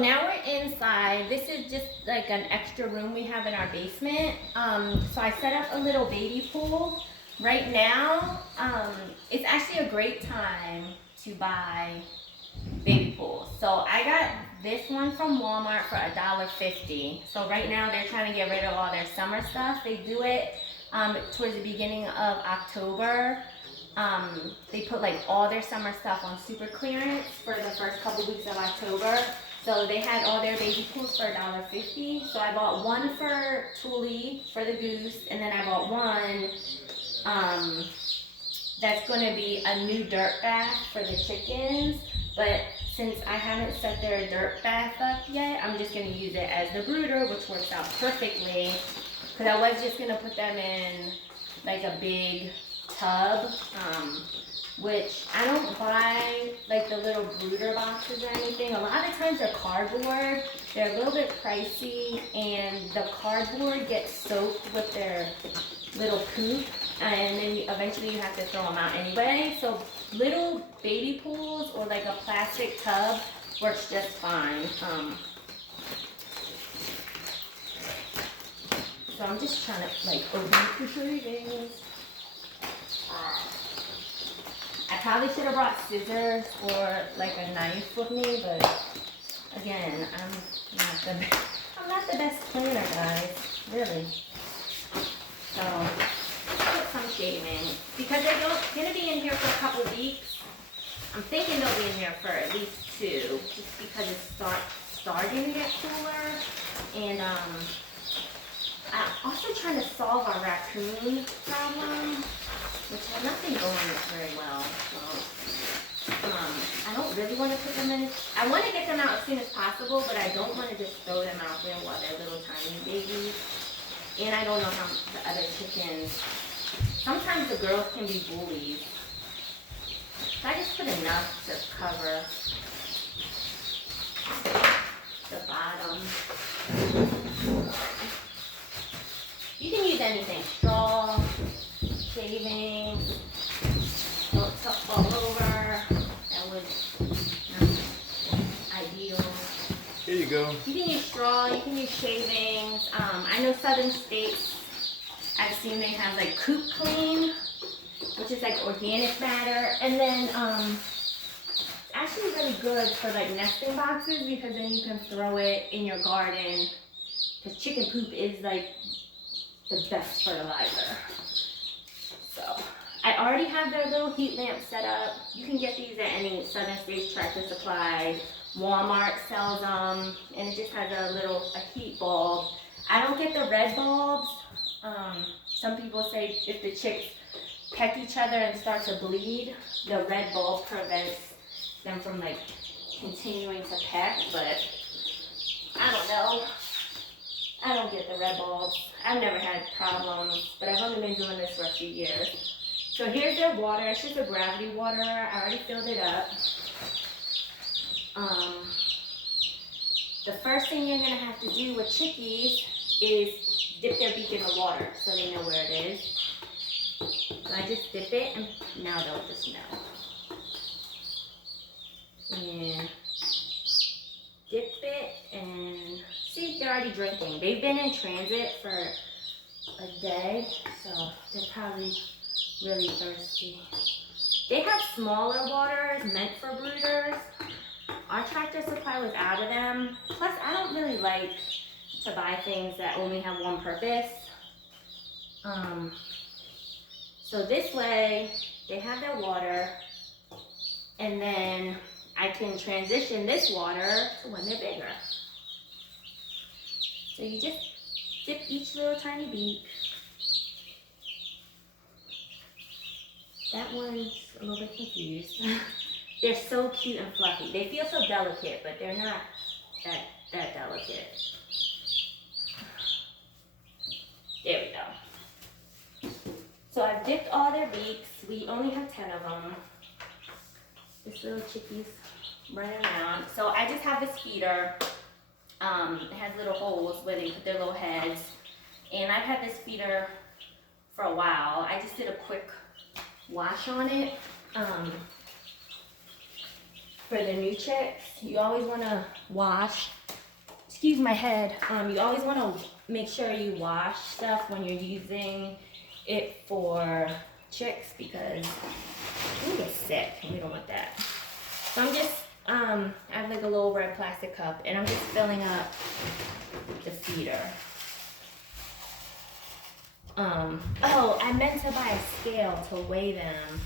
So now we're inside. This is just like an extra room we have in our basement. So I set up a little baby pool. Right now, it's actually a great time to buy baby pools. So I got this one from Walmart for $1.50. So right now they're trying to get rid of all their summer stuff. They do it towards the beginning of October. They put like all their summer stuff on super clearance for the first couple weeks of October. So they had all their baby pools for $1.50. So I bought one for Thule, for the goose, and then I bought one that's going to be a new dirt bath for the chickens. But since I haven't set their dirt bath up yet, I'm just going to use it as the brooder, which works out perfectly. Because I was just going to put them in like a big tub, which I don't buy like the little brooder boxes or anything. A lot of times they're cardboard. They're a little bit pricey, and the cardboard gets soaked with their little poop, and then eventually you have to throw them out anyway. So little baby pools or like a plastic tub works just fine. So I'm just trying to like open the shavings. I probably should have brought scissors or like a knife with me, but again, I'm not the best cleaner, guys, really. So put some shavings because they're gonna be in here for a couple weeks. I'm thinking they'll be in here for at least 2, just because it's starting to get cooler. And I'm also trying to solve our raccoon problem, which has not been going very well. So, I don't really want to put them in. I want to get them out as soon as possible, but I don't want to just throw them out there while they're little tiny babies. And I don't know how the other chickens, sometimes the girls can be bullies. So I just put enough to cover the bottom. You can use anything, straw, shavings, all over. That would not ideal. Here you go. You can use straw, you can use shavings. I know southern states, I've seen they have like coop clean, which is like organic matter. And then it's actually really good for like nesting boxes, because then you can throw it in your garden, because chicken poop is like the best fertilizer. So I already have their little heat lamp set up. You can get these at any Southern States Tractor Supply. Walmart sells them, and it just has a heat bulb. I don't get the red bulbs. Some people say if the chicks peck each other and start to bleed, the red bulb prevents them from like continuing to peck, but I don't know. I don't get the red bulbs. I've never had problems, but I've only been doing this for a few years. So here's their water. It's just a gravity water. I already filled it up. The first thing you're gonna have to do with chickies is dip their beak in the water so they know where it is. So I just dip it, and now they'll just know. And dip it, and see, they're already drinking. They've been in transit for a day, so they're probably really thirsty. They have smaller waters meant for brooders. Our Tractor Supply was out of them. Plus, I don't really like to buy things that only have one purpose. So this way, they have their water, and then I can transition this water to when they're bigger. So you just dip each little tiny beak. That one's a little bit confused. They're so cute and fluffy. They feel so delicate, but they're not that delicate. There we go. So I've dipped all their beaks. We only have 10 of them. This little chickie's running around. So I just have this feeder. It has little holes where they put their little heads. And I've had this feeder for a while. I just did a quick wash on it. for the new chicks, you always want to wash. Excuse my head. You always want to make sure you wash stuff when you're using it for chicks because you get sick and we don't want that. So I'm just, I have like a little red plastic cup and I'm just filling up the feeder. Oh, I meant to buy a scale to weigh them.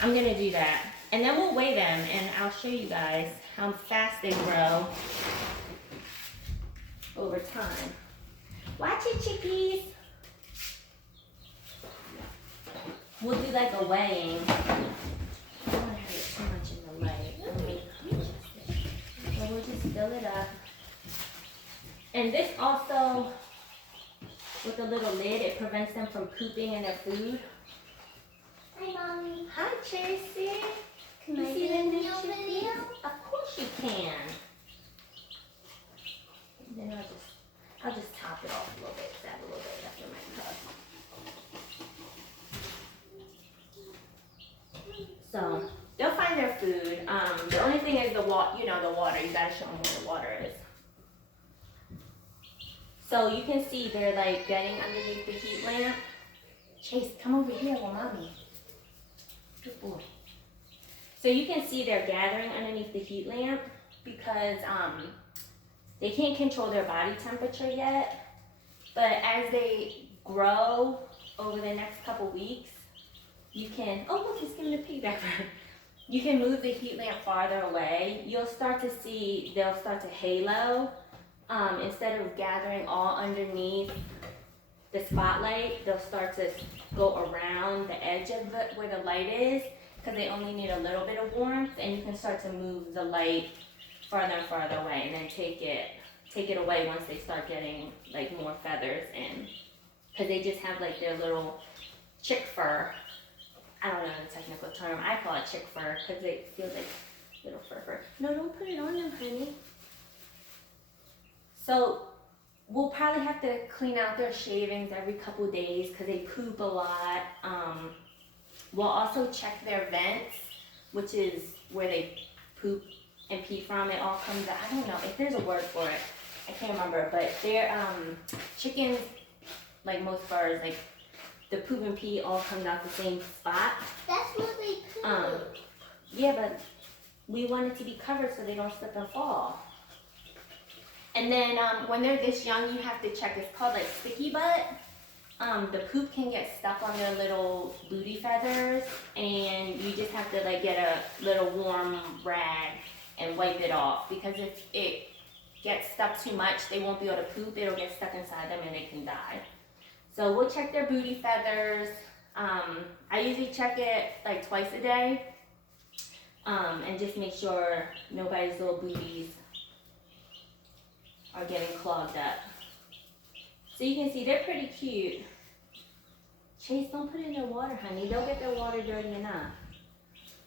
I'm gonna do that. And then we'll weigh them and I'll show you guys how fast they grow over time. Watch it, chickies. We'll do like a weighing. I don't want to have it too much in the light. So we'll just fill it up. And this also, with a little lid, it prevents them from pooping in their food. Hi, Mommy. Hi, Tracy. Can you see the new video? Of course you can. And then I'll just top it off a little bit, add a little bit after my cup. So they'll find their food. The only thing is the water. You gotta show them where the water is. So you can see they're like getting underneath the heat lamp. Chase, come over here with Mommy. Good boy. So you can see they're gathering underneath the heat lamp because they can't control their body temperature yet. But as they grow over the next couple weeks, you can, oh look, he's giving a piggyback. You can move the heat lamp farther away. You'll start to see they'll start to halo. Instead of gathering all underneath the spotlight, they'll start to go around the edge of where the light is because they only need a little bit of warmth, and you can start to move the light farther and farther away and then take it away once they start getting like more feathers in, because they just have like their little chick fur. I don't know the technical term. I call it chick fur because it feels like little fur. No, don't put it on them, honey. So we'll probably have to clean out their shavings every couple days because they poop a lot. We'll also check their vents, which is where they poop and pee from. It all comes out. I don't know if there's a word for it. I can't remember, but they're chickens, like most birds, like the poop and pee all comes out the same spot. That's what they poop. Yeah, but we want it to be covered so they don't slip and fall. And then when they're this young, you have to check. It's called like sticky butt. The poop can get stuck on their little booty feathers, and you just have to like get a little warm rag and wipe it off, because if it gets stuck too much, they won't be able to poop. It'll get stuck inside them and they can die. So we'll check their booty feathers. I usually check it like twice a day, and just make sure nobody's little booties are getting clogged up. So you can see they're pretty cute. Chase, don't put it in their water, honey. They'll get their water dirty enough.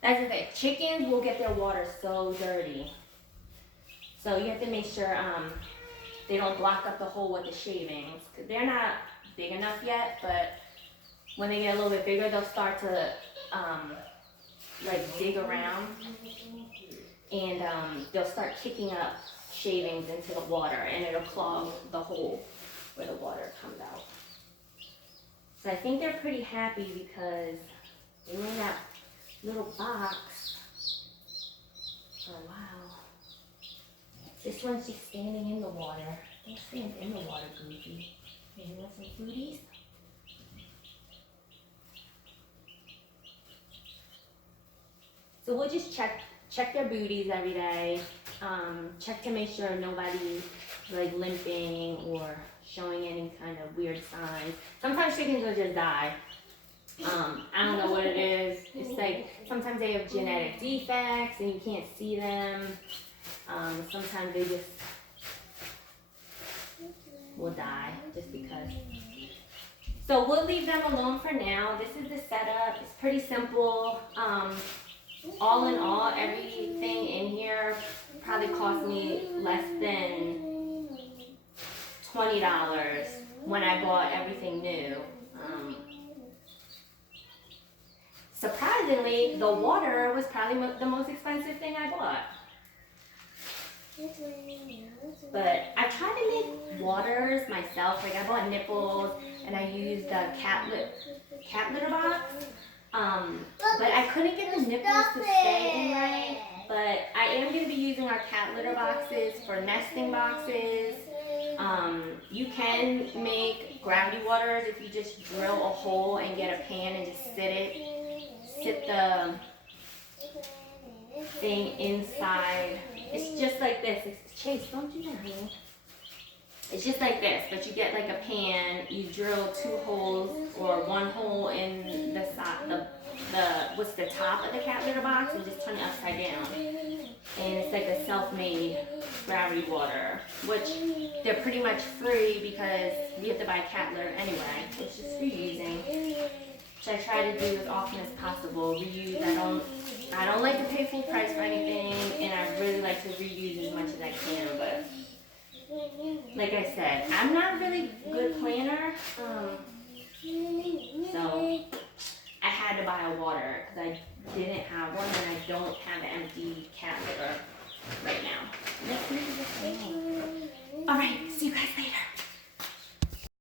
That's the thing. Chickens will get their water so dirty. So you have to make sure they don't block up the hole with the shavings, because they're not big enough yet, but when they get a little bit bigger, they'll start to like dig around, and they'll start kicking up shavings into the water, and it'll clog the hole where the water comes out. So I think they're pretty happy because they were in that little box for a while. This one's just standing in the water. Don't stand in the water, Goofy. You want some foodies? So we'll just check their booties every day. Check to make sure nobody's like limping or showing any kind of weird signs. Sometimes chickens will just die. I don't know what it is. It's like sometimes they have genetic defects and you can't see them. Sometimes they just will die just because. So we'll leave them alone for now. This is the setup. It's pretty simple. All in all, everything in here probably cost me less than $20 when I bought everything new. Surprisingly, surprisingly, the water was probably the most expensive thing I bought. But I tried to make waters myself. Like I bought nipples and I used the cat litter box. But I couldn't get the nipples to stay in right. But I am going to be using our cat litter boxes for nesting boxes. You can make groundy waters if you just drill a hole and get a pan and just sit the thing inside. It's just like this. Chase, don't do that, honey. It's just like this, but you get like a pan, you drill 2 holes or 1 hole in the side, what's the top of the cat litter box, and just turn it upside down. And it's like a self-made gravity water, which they're pretty much free because we have to buy cat litter anyway. It's just reusing, which I try to do as often as possible. Reuse. I don't like to pay full price for anything, and I really like to reuse as much as I can. But like I said, I'm not a really good planner, so I had to buy a water because I didn't have one, and I don't have an empty cat litter right